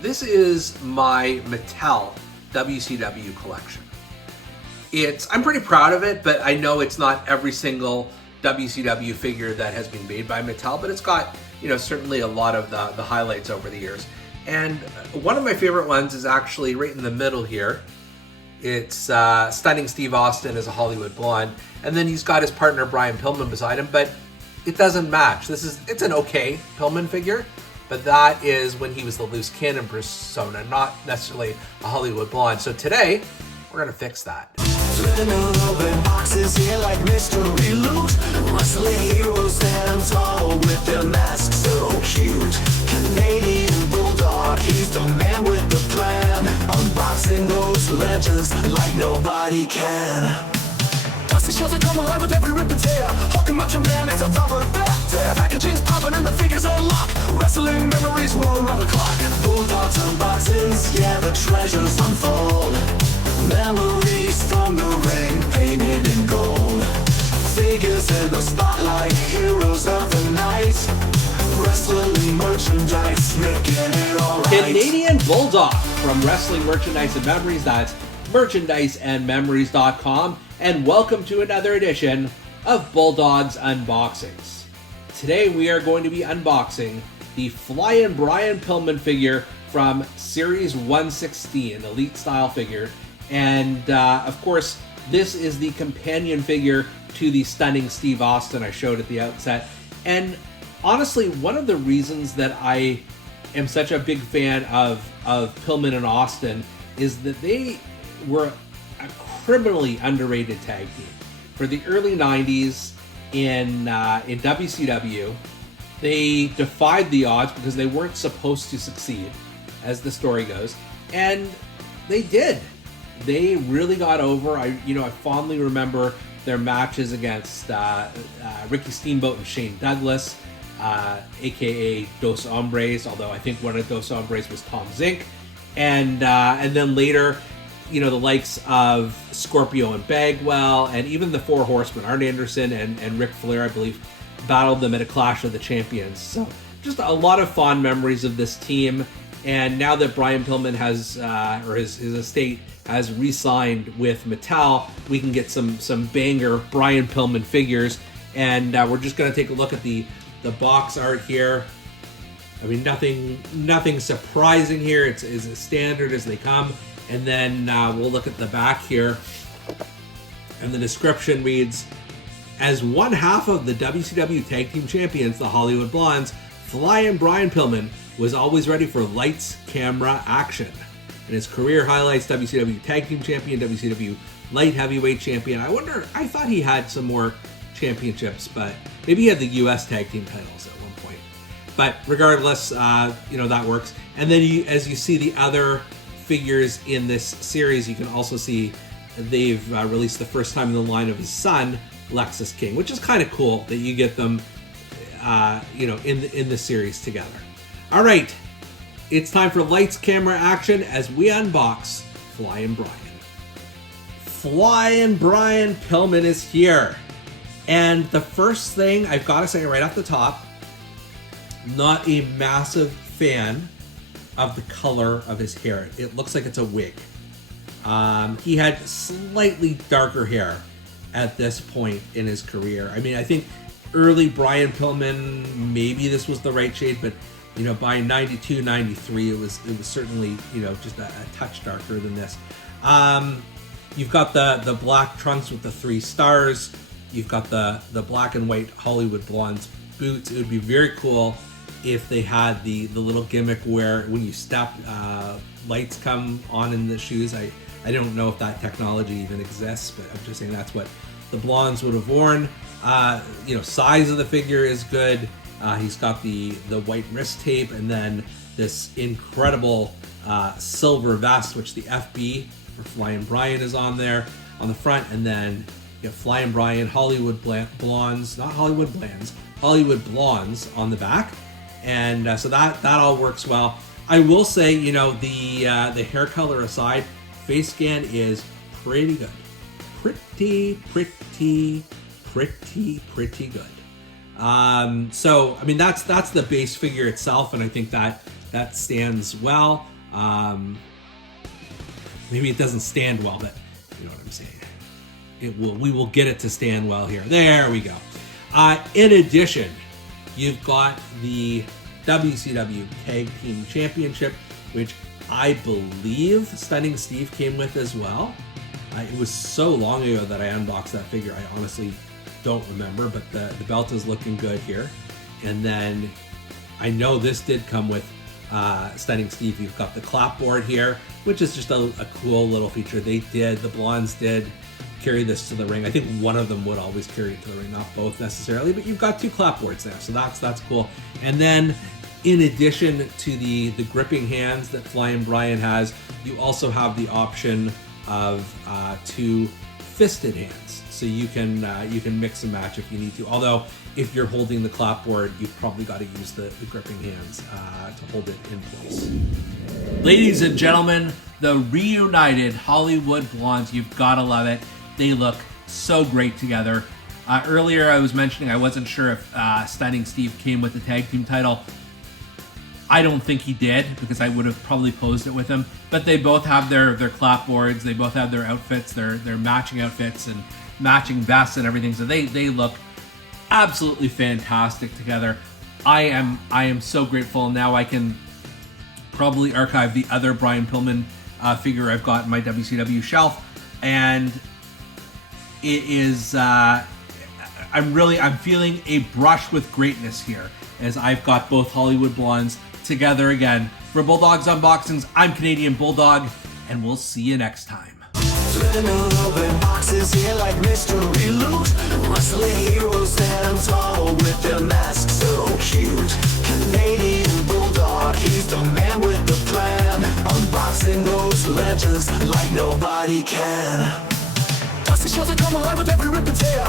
This is my Mattel WCW collection. I'm pretty proud of it, but I know it's not every single WCW figure that has been made by Mattel, but it's got, certainly a lot of the highlights over the years. And one of my favorite ones is actually right in the middle here. It's Stunning Steve Austin as a Hollywood Blonde, and then he's got his partner Brian Pillman beside him, but it doesn't match. It's an okay Pillman figure, but that is when he was the loose cannon persona, not necessarily a Hollywood Blonde. So today, we're gonna fix that. Boxes here like mystery loot. Wrestling heroes stand tall with their masks so cute. Canadian Bulldog, he's the man with the plan. Unboxing those legends like nobody can. Dusty shows that come alive with every rip and tear. Hulking Macho Man is a rubber bat. Packaging's popping and the figures unlock. Wrestling memories roll around the clock. Bulldogs unboxings, yeah, the treasures unfold. Memories from the ring, painted in gold. Figures in the spotlight, heroes of the night. Wrestling merchandise, making it all right. Canadian Bulldog from Wrestling Merchandise and Memories. That's merchandiseandmemories.com. And welcome to another edition of Bulldog's Unboxings. Today we are going to be unboxing the Flyin Brian Pillman figure from Series 116, Elite Style figure. And of course, this is the companion figure to the Stunning Steve Austin I showed at the outset. And honestly, one of the reasons that I am such a big fan of Pillman and Austin is that they were a criminally underrated tag team. For the early 90s in WCW, they defied the odds because they weren't supposed to succeed, as the story goes. And they did. They really got over. I fondly remember their matches against Ricky Steamboat and Shane Douglas, aka Dos Hombres, although I think one of Dos Hombres was Tom Zink, and then later, the likes of Scorpio and Bagwell, and even the Four Horsemen, Arn Anderson and Ric Flair, I believe, battled them at a Clash of the Champions. So just a lot of fond memories of this team. And now that Brian Pillman has, or his estate has re-signed with Mattel, we can get some banger Brian Pillman figures. And we're just going to take a look at the box art here. I mean, nothing surprising here. It's as standard as they come. And then we'll look at the back here. And the description reads, as one half of the WCW Tag Team Champions, the Hollywood Blondes, Flyin Brian Pillman was always ready for lights, camera, action. In his career highlights, WCW Tag Team Champion, WCW Light Heavyweight Champion. I thought he had some more championships, but maybe he had the US Tag Team titles at one point. But regardless, that works. And then as you see the other figures in this series, you can also see they've released the first time in the line of his son, Lexus King, which is kind of cool that you get them, in the series together. All right, it's time for lights, camera, action as we unbox Flyin Brian. Flyin Brian Pillman is here. And the first thing I've got to say right off the top, not a massive fan of the color of his hair. It looks like it's a wig. He had slightly darker hair at this point in his career. I mean, I think early Brian Pillman, maybe this was the right shade, but by 92, 93, it was certainly, just a touch darker than this. You've got the black trunks with the 3 stars. You've got the black and white Hollywood Blondes boots. It would be very cool if they had the little gimmick where when you step, lights come on in the shoes. I don't know if that technology even exists, but I'm just saying that's what the Blondes would have worn. Size of the figure is good. He's got the white wrist tape, and then this incredible silver vest, which the FB for Flyin Brian is on there on the front, and then Flyin Brian Hollywood Blondes, not Hollywood Blondes, Hollywood Blondes on the back, and so that all works well. I will say, the hair color aside, face scan is pretty good, pretty good. So I mean that's the base figure itself, and I think that that stands well. Maybe it doesn't stand well, but you know what I'm saying. We will get it to stand well here. There we go. In addition, you've got the WCW Tag Team Championship, which I believe Stunning Steve came with as well. It was so long ago that I unboxed that figure, I honestly don't remember, but the belt is looking good here. And then I know this did come with Stunning Steve. You've got the clapboard here, which is just a cool little feature. The Blondes did carry this to the ring. I think one of them would always carry it to the ring, not both necessarily, but you've got 2 clapboards there, so that's cool. And then in addition to the gripping hands that Flyin Brian has, you also have the option of 2 fisted hands, so you can mix and match if you need to. Although if you're holding the clapboard, you've probably got to use the gripping hands to hold it in place. Ladies and gentlemen, the reunited Hollywood Blondes, you've got to love it. They look so great together. Earlier I was mentioning I wasn't sure if Stunning Steve came with the tag team title. I don't think he did, because I would have probably posed it with him. But they both have their clapboards. They both have their outfits, their matching outfits and matching vests and everything. So they look absolutely fantastic together. I am so grateful. Now I can probably archive the other Brian Pillman figure I've got in my WCW shelf, and it is I'm feeling a brush with greatness here, as I've got both Hollywood Blondes together again. For Bulldogs Unboxings, I'm Canadian Bulldog, and we'll see you next time. Boxes here like mystery loot. Wrestling heroes stand tall with their masks so cute. Canadian Bulldog, he's the man with the plan. Unboxing those legends like nobody can. Dusty shells that come alive with every rip and tear.